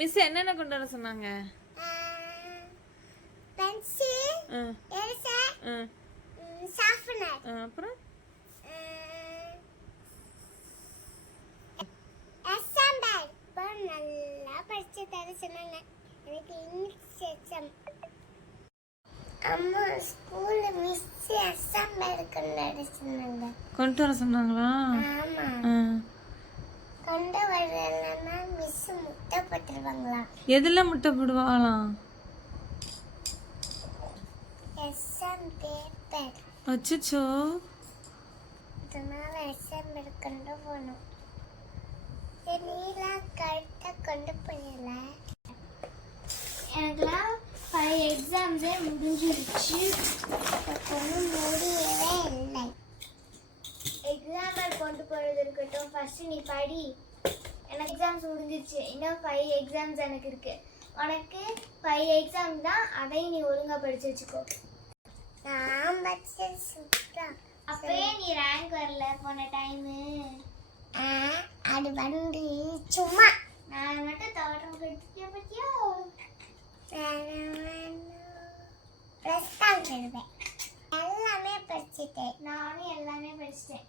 Miss என்னென்ன கொண்டு வர சொன்னாங்க? பென்சில், எரேசர், ஷார்ப்னர், அப்புறம் அசெம்பிள். நல்லா படிச்சு தர சொன்னாங்க. எனக்கு இங்கிலீஷ் எக்ஸாம். அம்மா ஸ்கூல்ல மிஸ் அசெம்பிள் கொண்டு வர சொன்னாங்களா? ஆமா. கொண்டு வரலன்னா மிஸ் முட்டை போட்டுருவாங்களா? எதுல முட்டை போடுவாங்களாம்? Exam paper. அச்சச்சோ. அதனால அசெம்பிள் கொண்டு போகணும். நீலாம் கரெக்டாக கொண்டு போயிடல. எனக்குலாம் 5 எக்ஸாம்ஸே முடிஞ்சிருச்சு. ஒன்றும் முடியவே இல்லை. எக்ஸாம்பிள் கொண்டு போகிறது இருக்கட்டும், ஃபஸ்ட்டு நீ படி. எனக்கு எக்ஸாம்ஸ் முடிஞ்சிருச்சு, இன்னும் 5 எக்ஸாம்ஸ் எனக்கு இருக்கு. உனக்கு 5 எக்ஸாம் தான், அதையும் நீ ஒழுங்காக படித்து வச்சுக்கோ. நான் படிச்சது சூப்பராக. அப்பயே நீ ரேங்க் வரல போன டைமு. அது வந்து சும்மா நான் மட்டும் தோட்டம் கட்டிக்க பற்றியோ ப்ளஸ் தான் எழுதுவேன். எல்லாமே படிச்சுட்டேன். நானும் எல்லாமே படிச்சிட்டேன்.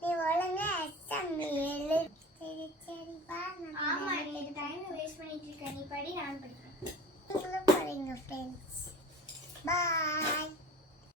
நீ ஒழுங்கா எக்ஸாம்